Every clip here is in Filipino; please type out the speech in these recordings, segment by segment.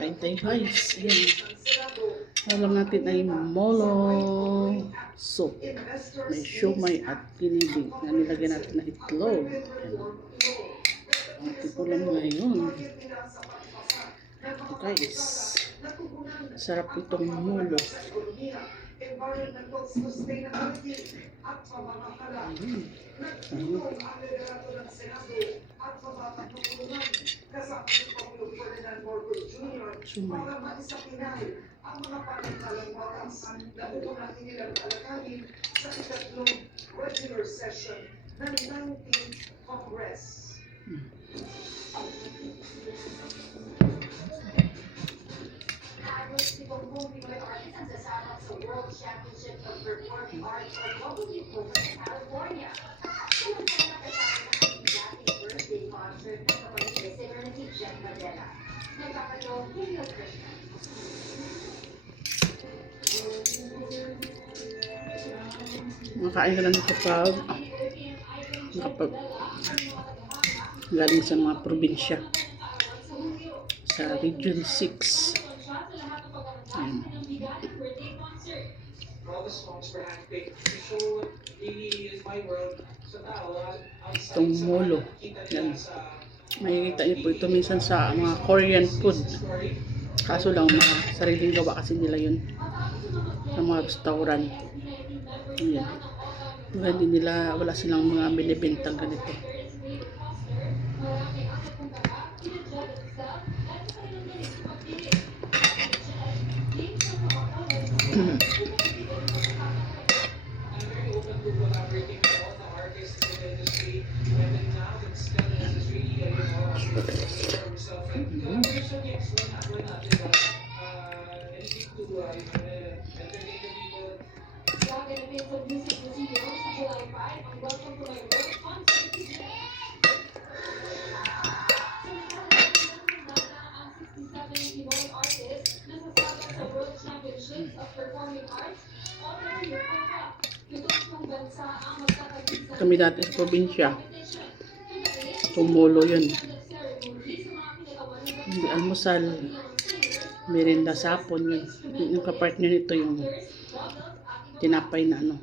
Kain tayo guys. Ayan. Alam natin ay molo soup. May siomay at giniling na nilagyan natin ng itlog. Ang tipo lang ngayon. Ito guys. Sarap itong molo. Environmental sustainability at pamamakalan. Nagtulong ang liderato ng Senado at mapapatulungan kasama ni Pangulong Ferdinand Marcos Jr. para maisakinay ang mga pananggalang batas na upang nilang alakanin sa ikatlong regular session ng 19th Congress. Si Bongbong Pinoy Artist ang sasabak sa World Championship of Performing Arts or WPO sa California. Samantala kasama na ang dating birthday concert ng kapatid ni singer na si Jen Madela. Nagkakataon Julio Krishna. Makain ka lang kapag galing sa mga probinsya sa Region 6. Itong molo. Yan. Makikita niyo po ito minsan sa mga Korean food. Kaso lang mga sariling gawa kasi nila yun sa mga restaurant. Ayan. Hindi nila, wala silang mga binibintang ganito. Kami dati sa probinsya, tumolo yun. Hindi almusal, merienda sa hapon yun. Yung kapartner nito yung tinapay na ano,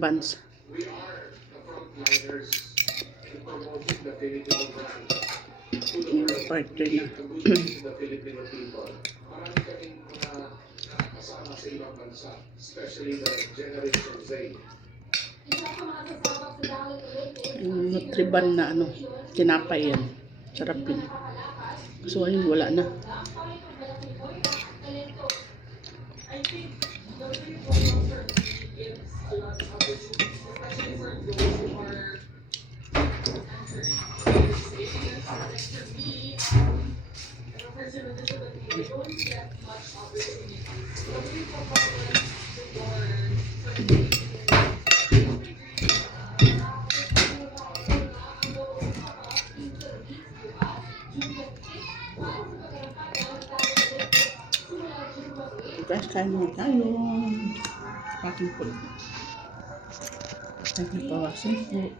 buns. Yung kapartner na. Yung Nutriban na ano, tinapay yan. Sarap yun. So ayun, wala na. Guys, kain mo tayo. Ating po. Thank you for watching po.